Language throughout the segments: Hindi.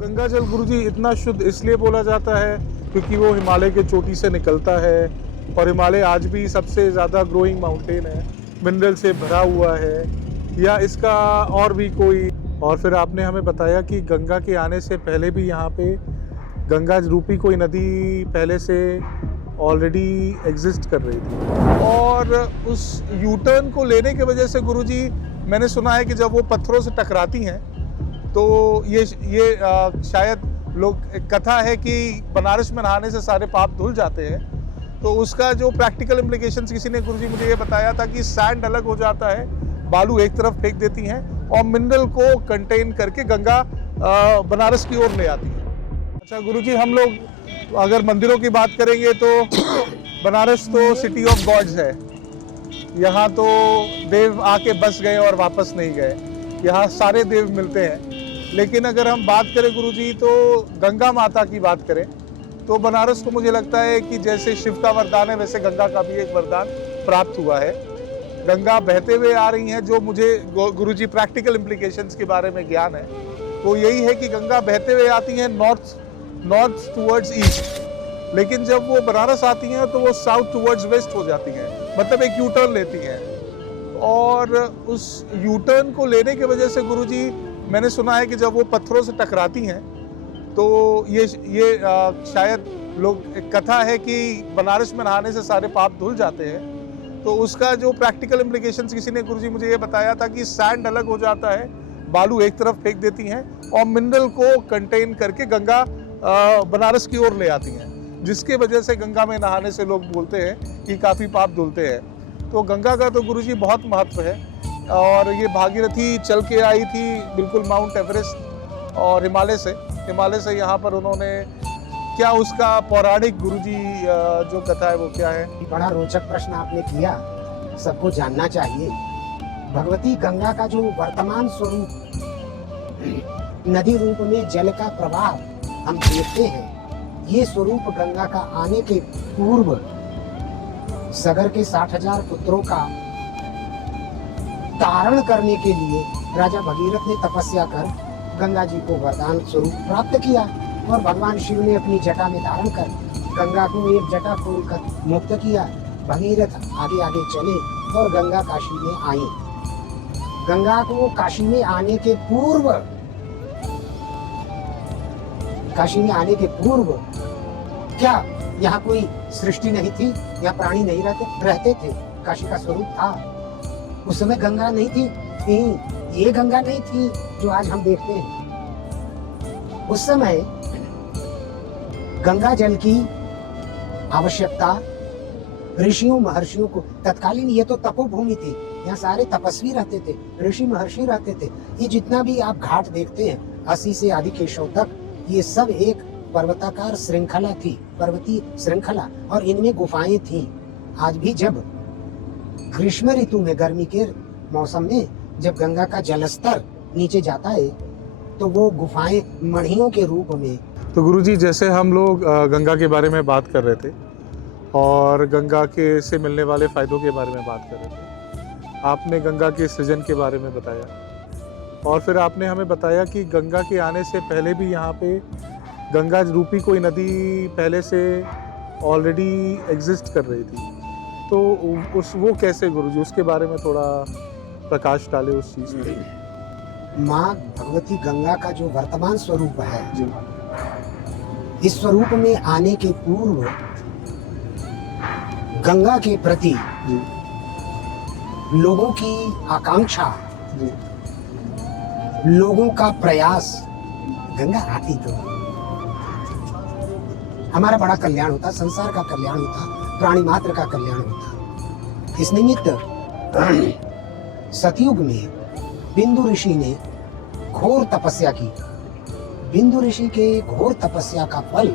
गंगा जल गुरुजी इतना शुद्ध इसलिए बोला जाता है क्योंकि वो हिमालय के चोटी से निकलता है और हिमालय आज भी सबसे ज़्यादा ग्रोइंग माउंटेन है, मिनरल से भरा हुआ है, या इसका और भी कोई। और फिर आपने हमें बताया कि गंगा के आने से पहले भी यहाँ पे गंगा रूपी कोई नदी पहले से ऑलरेडी एग्जिस्ट कर रही थी, और उस यू टर्न को लेने की वजह से गुरुजी मैंने सुना है कि जब वो पत्थरों से टकराती हैं तो ये शायद लोग कथा है कि बनारस में नहाने से सारे पाप धुल जाते हैं। तो उसका जो प्रैक्टिकल इम्प्लीकेशंस किसी ने गुरुजी मुझे ये बताया था कि सैंड अलग हो जाता है, बालू एक तरफ फेंक देती हैं और मिनरल को कंटेन करके गंगा बनारस की ओर ले आती है। अच्छा गुरुजी, हम लोग अगर मंदिरों की बात करेंगे तो बनारस तो सिटी ऑफ गॉड्स है। यहाँ तो देव आके बस गए और वापस नहीं गए, यहाँ सारे देव मिलते हैं। लेकिन अगर हम बात करें गुरुजी तो गंगा माता की बात करें तो बनारस को मुझे लगता है कि जैसे शिव का वरदान है वैसे गंगा का भी एक वरदान प्राप्त हुआ है। गंगा बहते हुए आ रही हैं, जो मुझे गुरुजी प्रैक्टिकल इम्प्लीकेशंस के बारे में ज्ञान है वो यही है कि गंगा बहते हुए आती हैं नॉर्थ टूवर्ड्स ईस्ट, लेकिन जब वो बनारस आती हैं तो वो साउथ टूवर्ड्स वेस्ट हो जाती हैं, मतलब एक यू टर्न लेती हैं। और उस यू टर्न को लेने की वजह से गुरुजी मैंने सुना है कि जब वो पत्थरों से टकराती हैं तो ये शायद लोग कथा है कि बनारस में नहाने से सारे पाप धुल जाते हैं। तो उसका जो प्रैक्टिकल इम्प्लीकेशंस किसी ने गुरुजी मुझे ये बताया था कि सैंड अलग हो जाता है, बालू एक तरफ फेंक देती हैं और मिनरल को कंटेन करके गंगा बनारस की ओर ले आती हैं, जिसके वजह से गंगा में नहाने से लोग बोलते हैं कि काफ़ी पाप धुलते हैं। तो गंगा का तो गुरुजी बहुत महत्व है। और ये भागीरथी चल के आई थी बिल्कुल माउंट एवरेस्ट और हिमालय से यहाँ पर उन्होंने क्या उसका पौराणिक गुरुजी जो कथा है वो क्या है? बड़ा रोचक प्रश्न आपने किया, सबको जानना चाहिए। भगवती गंगा का जो वर्तमान स्वरूप नदी रूप में जल का प्रवाह हम देखते हैं, ये स्वरूप गंगा का आने के पूर्व सगर के 60,000 पुत्रों का तारण करने के लिए राजा भगीरथ ने तपस्या कर गंगा जी को वरदान स्वरूप प्राप्त किया और भगवान शिव ने अपनी जटा में धारण कर गंगा को एक जटा खोलकर मुक्त किया। भगीरथ आगे आगे चले और गंगा काशी में आई। गंगा को काशी में आने के पूर्व क्या यहाँ कोई सृष्टि नहीं थी या प्राणी नहीं रहते थे? काशी का स्वरूप था। उस समय गंगा नहीं थी, ये गंगा नहीं थी जो आज हम देखते हैं। उस समय गंगा जल की आवश्यकता ऋषियों महर्षियों को, तत्कालीन ये तो तपोभूमि थी, यहाँ सारे तपस्वी रहते थे, ऋषि महर्षि रहते थे। ये जितना भी आप घाट देखते हैं 80 से आदिकेशव तक, ये सब एक पर्वताकार श्रृंखला थी, पर्वतीय श्रृंखला, और इनमें गुफाएं थी। आज भी जब ग्रीष्म ऋतु में, गर्मी के मौसम में जब गंगा का जलस्तर नीचे जाता है तो वो गुफाएं मणियों के रूप में। तो गुरुजी, जैसे हम लोग गंगा के बारे में बात कर रहे थे और गंगा के से मिलने वाले फ़ायदों के बारे में बात कर रहे थे, आपने गंगा के सृजन के बारे में बताया और फिर आपने हमें बताया कि गंगा के आने से पहले भी यहाँ पे गंगा रूपी कोई नदी पहले से ऑलरेडी एग्जिस्ट कर रही थी। तो वो कैसे गुरुजी, उसके बारे में थोड़ा प्रकाश डाले उस चीज़ में। माँ भगवती गंगा का जो वर्तमान स्वरूप है जी, इस स्वरूप में आने के पूर्व गंगा के प्रति जी, लोगों की आकांक्षा, जी, लोगों का प्रयास, गंगा आती तो हमारा बड़ा कल्याण होता, संसार का कल्याण होता, प्राणी मात्र का कल्याण होता। इस निमित्त सतयुग में बिंदु ऋषि ने घोर तपस्या की। बिंदु ऋषि के घोर तपस्या का फल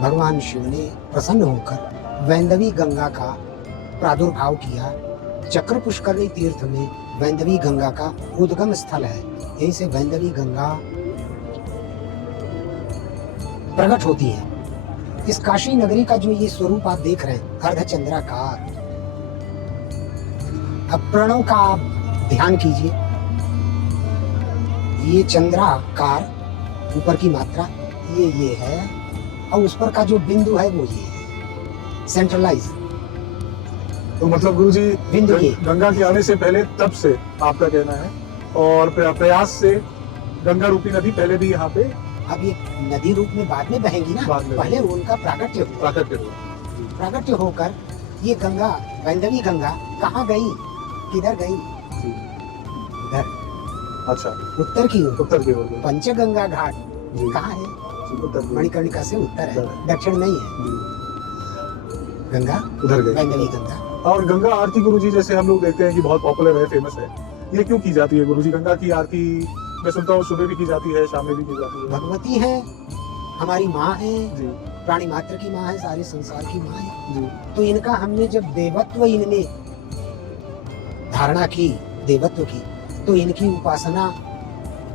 भगवान शिव ने प्रसन्न होकर वैंदवी गंगा का प्रादुर्भाव किया। चक्र पुष्करणी तीर्थ में वैंदवी गंगा का उद्गम स्थल है, यहीं से वैंदवी गंगा प्रकट होती है। इस काशी नगरी का जो ये स्वरूप आप देख रहे हैं, अर्धचंद्राकार, अब प्रणव का आप ध्यान कीजिए। ये चंद्राकार ऊपर की मात्रा ये है, और उस पर का जो बिंदु है वो ये है, सेंट्रलाइज तो मतलब गुरुजी बिंदु ये। गंगा के आने से पहले तब से आपका कहना है, और प्रयास से गंगा रूपी नदी पहले भी यहाँ पे अब ये नदी रूप में बाद में बहेंगी ना, बाद में पहले उनका प्राकट्य हुआ। प्राकट्य होकर ये गंगा, वैंदवी गंगा कहाँ गई, किधर गई? उधर, अच्छा, उत्तर की ओर। उत्तर की ओर पंचगंगा घाट जी। कहाँ है? उत्तर मणिकर्णिका से उत्तर है, उत्तर है। दक्षिण नहीं है। गंगा उधर गई। वैंदवी गंगा। और गंगा आरती गुरुजी जैसे हम लोग देखते हैं कि बहुत पॉपुलर है, फेमस है, ये क्यों की जाती है गुरुजी? गंगा की आरती मैं सुनता हूँ सुबह भी की जाती है, शाम में भी की जाती है। भगवती है, हमारी माँ है, जी प्राणी मात्र की माँ है, सारे संसार की माँ है। जी तो इनका हमने जब देवत्व इनमें धारणा की, देवत्व की, तो इनकी उपासना,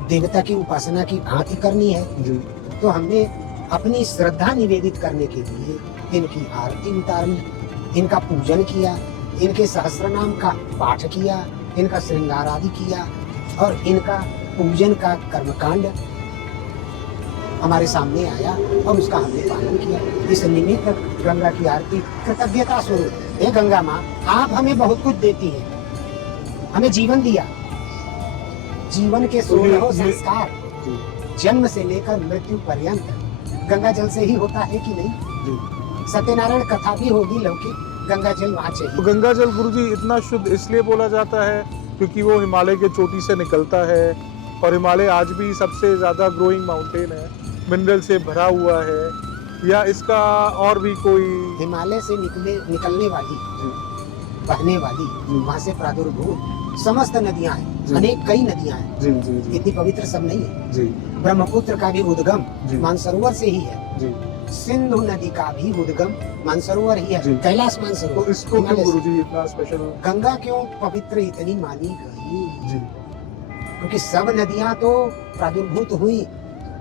देवता की उपासना की भांति करनी है। जी तो हमने अपनी श्रद्धा निवेदित करने के लिए इनकी आरती उतारी, इनका पूजन किया, इनके सहस्त्र नाम का पाठ किया, इनका श्रृंगार आदि किया, और इनका पूजन का कर्मकांड हमारे सामने आया और उसका हमने पालन किया। इस निमित्त गंगा की आरती कृतज्ञता स्वरूप। हे गंगा माँ, आप हमें बहुत कुछ देती हैं, हमें जीवन दिया, जीवन के 16 संस्कार, जन्म से लेकर मृत्यु पर्यंत गंगा जल से ही होता है कि नहीं? जी। सत्यनारायण कथा भी होगी लौकिक, गंगा जल वहाँ तो चाहिए। गंगा जल गुरुजी इतना शुद्ध इसलिए बोला जाता है क्योंकि वो हिमालय के चोटी से निकलता है, और हिमालय आज भी सबसे ज्यादा ग्रोइंग माउंटेन है, मिनरल से भरा हुआ है, या इसका और भी कोई? हिमालय से निकलने वाली, बहने वाली, वहाँ से प्रादुर्भूत समस्त नदियाँ हैं, अनेक कई नदियाँ हैं। जी जी जी इतनी पवित्र सब नहीं है। जी ब्रह्मपुत्र का भी उद्गम जी। मानसरोवर से ही है। जी। सिंधु नदी का भी उद्गम मानसरोवर ही है, जी। कैलाश तो मानसरोवर। इसको क्यों हिमालय से। गुरुजी इतना स्पेशल? गंगा क्यों पवित्र इतनी मानी गई? जी क्योंकि सब नदियां तो प्रादुर्भूत हुई,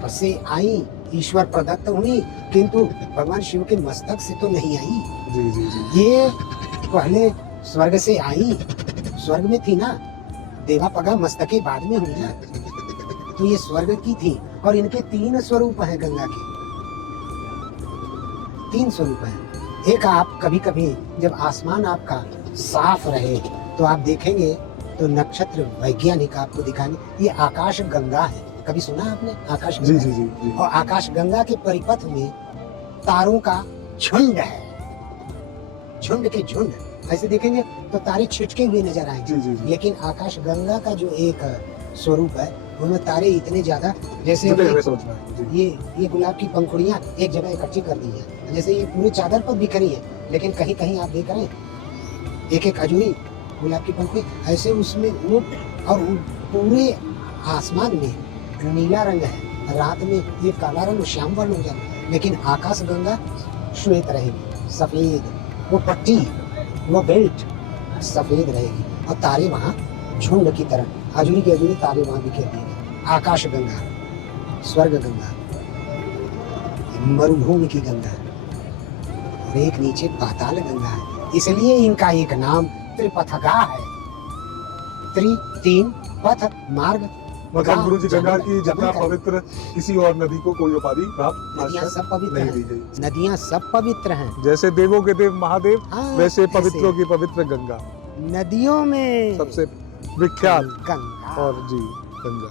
बसे आई, ईश्वर प्रदत्त हुई, किंतु भगवान शिव के मस्तक से तो नहीं आई। जी जी जी ये पहले स्वर्ग से आई, स्वर्ग में थी ना, देवा पगा मस्तके बाद में हुई ना, तो ये स्वर्ग की थी। और इनके 3 स्वरूप हैं गंगा के, 3 स्वरूप हैं। एक, आप कभी कभी जब आसमान आपका साफ रहे तो आप देखेंगे तो नक्षत्र वैज्ञानिक आपको दिखाने, ये आकाश गंगा है। कभी सुना आपने आकाश जी गंगा? जी जी जी और आकाश गंगा के परिपथ में तारों का झुंड है, झुंड के झुंड। ऐसे देखेंगे तो तारे छिटके हुए नजर आएंगे, जी जी जी लेकिन आकाश गंगा का जो एक स्वरूप है उनमें तारे इतने ज्यादा, जैसे जुटे हुए समझना है। जी ये गुलाब की पंखुड़ियां एक जगह इकट्ठी कर दी है, जैसे ये पूरी चादर पर बिखरी है, लेकिन कहीं कहीं आप देख रहे हैं एक एक अजूरी गुलाब की पंखुड़ी, ऐसे उसमें वो, और वो पूरे आसमान में नीला रंग है, रात में ये काला रंग श्याम वर्ण हो जाता, लेकिन आकाश गंगा श्वेत रहेगी, सफेद, वो पट्टी, वो बेल्ट सफेद रहेगी, और तारे वहाँ झुंड की तरह अजूरी के अजूरी तारे वहाँ बिखेर दिए गए। आकाश गंगा, स्वर्ग गंगा, मरुभूमि की गंगा, और एक नीचे पाताल गंगा है। इसलिए इनका एक नाम त्रिपथगा है। 3 पथ मार्ग। मतलब गुरुजी गंगा की जितना जमुना का- पवित्र किसी और नदी को कोई उपाधि प्राप्त आज नदियाँ तक सब पवित्र नहीं हैं। दी गई। नदियाँ सब पवित्र हैं। जैसे देवों के देव महादेव, हाँ, वैसे ऐसे पवित्रों की पवित्र गंगा नदियों में सबसे विख्यात। गंगा। और जी गंगा,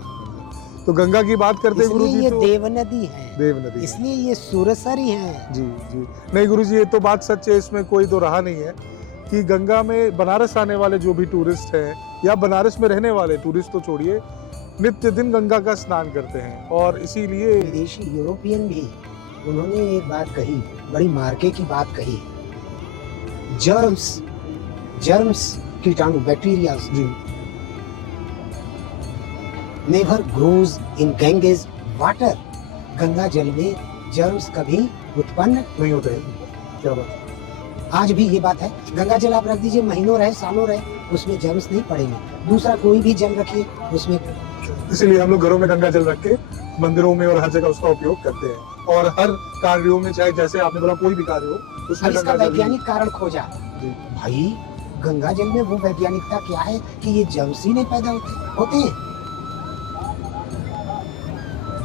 तो गंगा की बात करते हैं इसलिए गुरुजी ये तो देव नदी है, देव नदी है। इसलिए ये सुरसरी है। जी जी नहीं गुरुजी, ये तो बात सच है, इसमें कोई तो रहा नहीं है कि गंगा में बनारस आने वाले जो भी टूरिस्ट हैं, या बनारस में रहने वाले टूरिस्ट तो छोड़िए, नित्य दिन गंगा का स्नान करते हैं। और इसीलिए विदेशी यूरोपियन भी, उन्होंने एक बात कही, बड़ी मार्के की बात कही, जर्म्स कीटाणु, बैक्टीरिया जी never grows in Ganges water. Ganga जल में जर्म्स कभी उत्पन्न नहीं होते हैं। क्या बात? आज भी ये बात है। गंगा जल आप रख दीजिए, महीनों रहे, सालों रहे, उसमें जर्म्स नहीं पड़ेंगे। दूसरा कोई भी जल रखिए, उसमें इसीलिए हम लोग घरों में गंगा जल रख के मंदिरों में और हर जगह उसका उपयोग करते हैं, और हर कार्यों में, चाहे जैसे आपने बोला कोई भी कार्य हो उसमें अब इसका गंगा जल वैज्ञानिक कारण खोजा। जी। भाई गंगा जल में वो वैज्ञानिकता क्या है कि ये जर्म्स ही नहीं पैदा होते हैं।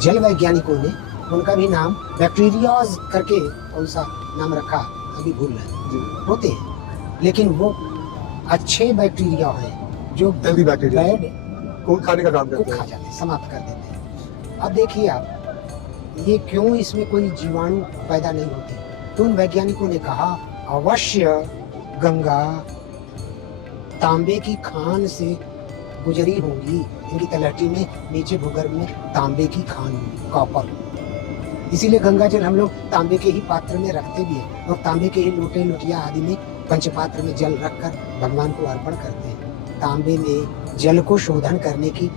जल वैज्ञानिकों ने उनका भी नाम बैक्टीरियाज करके कौन सा नाम रखा अभी भूल रहे जी होते हैं, लेकिन वो अच्छे बैक्टीरिया हैं जो हेल्दी बैक्टीरिया बैड को खाने का काम को करते खा हैं। जाते हैं, समाप्त कर देते हैं। अब देखिए आप, ये क्यों इसमें कोई जीवाणु पैदा नहीं होते? तो उन वैज्ञानिकों ने कहा अवश्य गंगा तांबे की खान से गुजरी होंगी, इनकी तलहटी में नीचे भूगर्भ में तांबे की खान होगी, कॉपर। इसीलिए गंगा जल हम लोग तांबे के ही पात्र में रखते भी हैं और तांबे के ही लोटे लोटिया आदि में पंचपात्र में जल रखकर भगवान को अर्पण करते हैं। तांबे में जल को शोधन करने की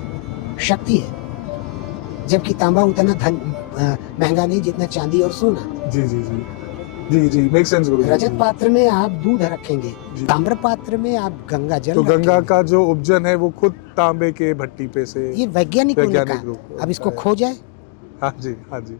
शक्ति है, जबकि तांबा उतना महंगा नहीं जितना चांदी और सोना। जी जी जी जी जी मेक सेंस गुरु जी। रजत पात्र में आप दूध रखेंगे, जी। ताम्र पात्र में आप गंगा जल तो गंगा रखेंगे। का जो उपजन है वो खुद तांबे के भट्टी पे से ये वैज्ञानिकों ने वैज्ञानिक कहा। रूप में अब इसको होता है। खो जाए हाँ जी हाँ जी